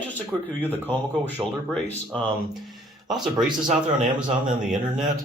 just a quick review of the Komoko shoulder brace. Lots of braces out there on Amazon and the internet.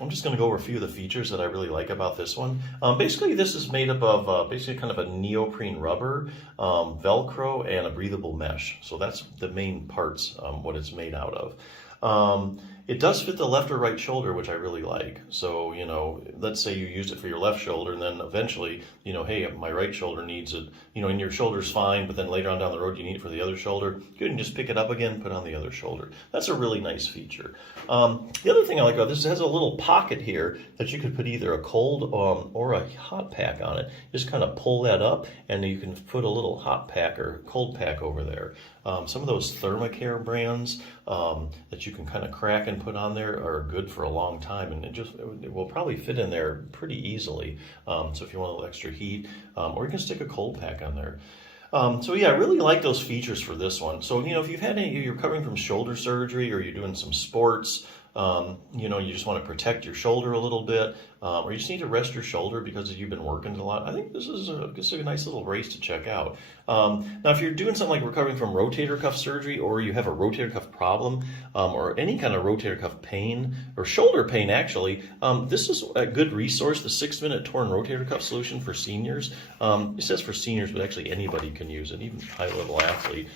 I'm just going to go over a few of the features that I really like about this one. Basically, this is made up of basically kind of a neoprene rubber, Velcro, and a breathable mesh. So that's the main parts, what it's made out of. It does fit the left or right shoulder, which I really like. So, you know, let's say you used it for your left shoulder, and then eventually, you know, hey, my right shoulder needs it, you know, and your shoulder's fine, but then later on down the road you need it for the other shoulder. You can just pick it up again, put it on the other shoulder. That's a really nice feature. The other thing I like about this, it has a little pocket here that you could put either a cold or a hot pack on it. Just kind of pull that up, and you can put a little hot pack or cold pack over there. Some of those Thermacare brands that you can kind of crack and put on there are good for a long time, and it will probably fit in there pretty easily. So if you want a little extra heat, or you can stick a cold pack on there. So yeah, I really like those features for this one. So, you know, if you're recovering from shoulder surgery, or you're doing some sports, you know, you just want to protect your shoulder a little bit, or you just need to rest your shoulder because you've been working a lot, I think this is a nice little brace to check out. Now, if you're doing something like recovering from rotator cuff surgery, or you have a rotator cuff problem, or any kind of rotator cuff pain, or shoulder pain actually, this is a good resource, the 6-minute torn rotator cuff solution for seniors. It says for seniors, but actually anybody can use it, even high-level athlete.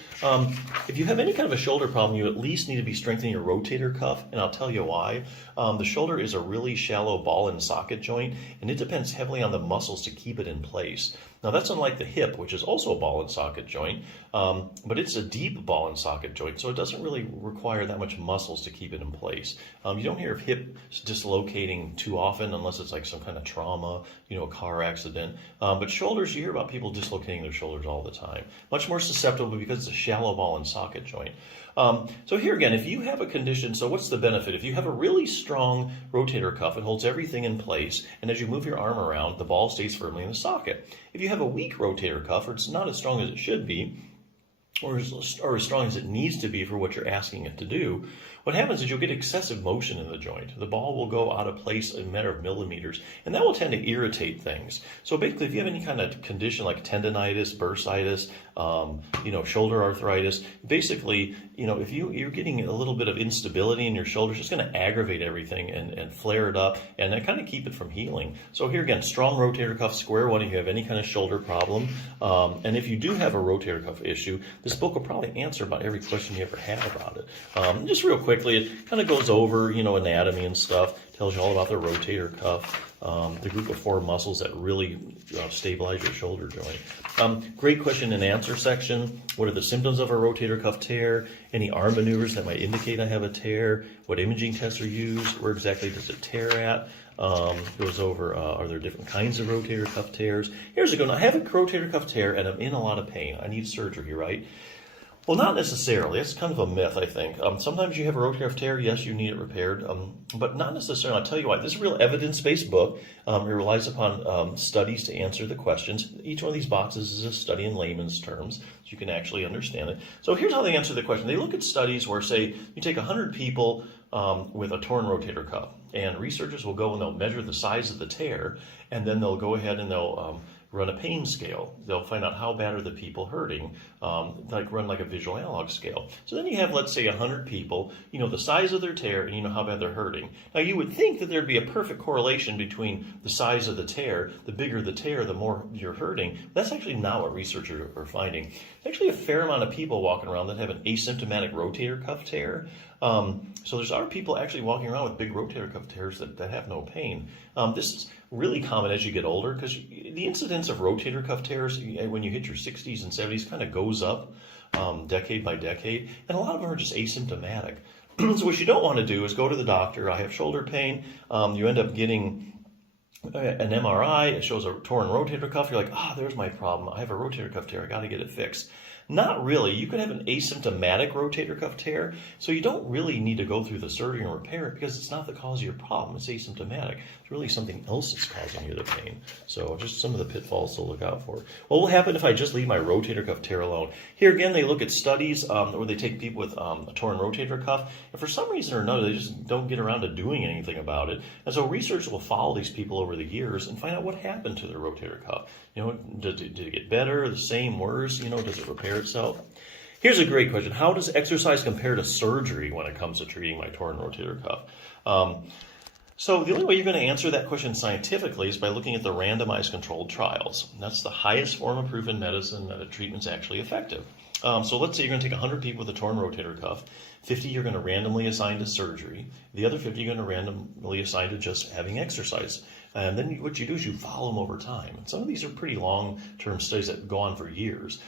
If you have any kind of a shoulder problem, you at least need to be strengthening your rotator cuff, and I'll tell you why. The shoulder is a really shallow ball and socket joint, and it depends heavily on the muscles to keep it in place. Now, that's unlike the hip, which is also a ball and socket joint, but it's a deep ball and socket joint, so it doesn't really require that much muscles to keep it in place. You don't hear of hips dislocating too often unless it's like some kind of trauma, you know, a car accident. But shoulders, you hear about people dislocating their shoulders all the time. Much more susceptible because it's a shallow ball and socket joint. So here again, if you have a condition, so what's the benefit? If you have a really strong rotator cuff, it holds everything in place, and as you move your arm around, the ball stays firmly in the socket. If you have a weak rotator cuff, or it's not as strong as it should be, or as strong as it needs to be for what you're asking it to do, what happens is you'll get excessive motion in the joint. The ball will go out of place in a matter of millimeters, and that will tend to irritate things. So basically, if you have any kind of condition like tendonitis, bursitis, you know, shoulder arthritis, basically, you know, if you're getting a little bit of instability in your shoulders, it's going to aggravate everything and flare it up, and kind of keep it from healing. So here again, strong rotator cuff, square one if you have any kind of shoulder problem. And if you do have a rotator cuff issue, this book will probably answer about every question you ever had about it. Just real quickly, it kind of goes over, you know, anatomy and stuff, tells you all about the rotator cuff, the group of 4 muscles that really stabilize your shoulder joint. Great question and answer section. What are the symptoms of a rotator cuff tear? Any arm maneuvers that might indicate I have a tear? What imaging tests are used? Where exactly does it tear at? Goes over, are there different kinds of rotator cuff tears? Here's a good one. I have a rotator cuff tear and I'm in a lot of pain. I need surgery, right? Well, not necessarily. That's kind of a myth, I think. Sometimes you have a rotator cuff tear, yes, you need it repaired, but not necessarily. I'll tell you why. This is a real evidence-based book. It relies upon studies to answer the questions. Each one of these boxes is a study in layman's terms, so you can actually understand it. So here's how they answer the question. They look at studies where, say, you take 100 people with a torn rotator cuff, and researchers will go and they'll measure the size of the tear, and then they'll go ahead and they'll run a pain scale. They'll find out how bad are the people hurting, run like a visual analog scale. So then you have, let's say, 100 people, you know the size of their tear and you know how bad they're hurting. Now you would think that there'd be a perfect correlation between the size of the tear, the bigger the tear, the more you're hurting. That's actually not what researchers are finding. There's actually a fair amount of people walking around that have an asymptomatic rotator cuff tear. So there's other people actually walking around with big rotator cuff tears that have no pain. This is really common as you get older because the incidence of rotator cuff tears when you hit your 60s and 70s kind of goes up decade by decade, and a lot of them are just asymptomatic. So what you don't want to do is go to the doctor. I have shoulder pain. You end up getting an MRI. It shows a torn rotator cuff. You're like, there's my problem. I have a rotator cuff tear. I got to get it fixed. Not really. You could have an asymptomatic rotator cuff tear, so you don't really need to go through the surgery and repair it because it's not the cause of your problem. It's asymptomatic. It's really something else that's causing you the pain. So just some of the pitfalls to look out for. What will happen if I just leave my rotator cuff tear alone? Here again, they look at studies where they take people with a torn rotator cuff, and for some reason or another, they just don't get around to doing anything about it. And so research will follow these people over the years and find out what happened to their rotator cuff. You know, did it get better, the same, worse? You know, does it repair itself? Here's a great question. How does exercise compare to surgery when it comes to treating my torn rotator cuff? So the only way you're going to answer that question scientifically is by looking at the randomized controlled trials. And that's the highest form of proof in medicine that a treatment's actually effective. So let's say you're going to take 100 people with a torn rotator cuff. 50 you're going to randomly assign to surgery. The other 50 you're going to randomly assign to just having exercise. And then what you do is you follow them over time. And some of these are pretty long-term studies that go on for years.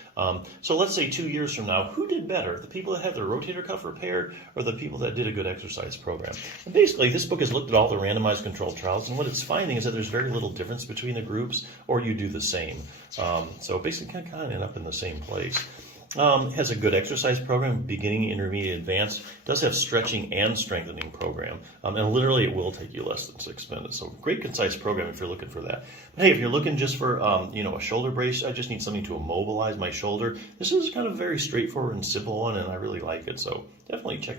So let's say 2 years from now, who did better? The people that had their rotator cuff repaired or the people that did a good exercise program? And basically, this book has looked at all the randomized controlled trials, and what it's finding is that there's very little difference between the groups, or you do the same. So basically, kind of end up in the same place. Has a good exercise program, beginning, intermediate, advanced. Does have stretching and strengthening program, and literally it will take you less than 6 minutes. So great concise program if you're looking for that. But hey, if you're looking just for a shoulder brace, I just need something to immobilize my shoulder. This is kind of a very straightforward and simple one, and I really like it. So definitely check it out.